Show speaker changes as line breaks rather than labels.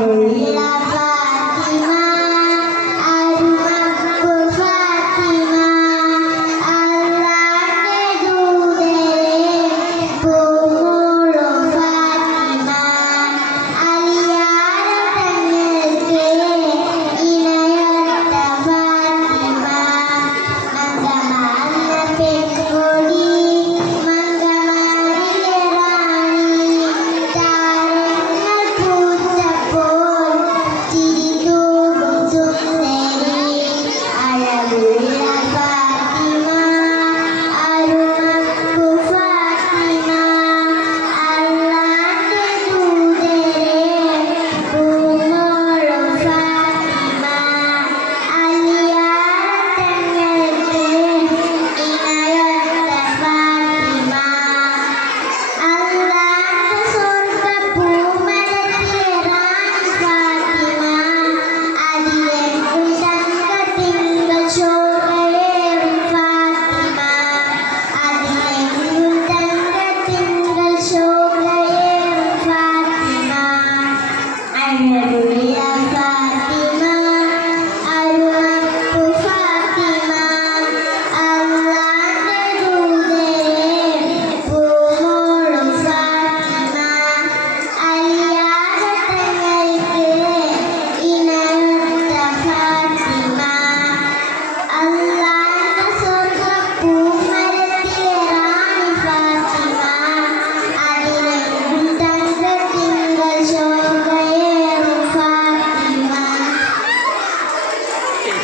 Hallelujah.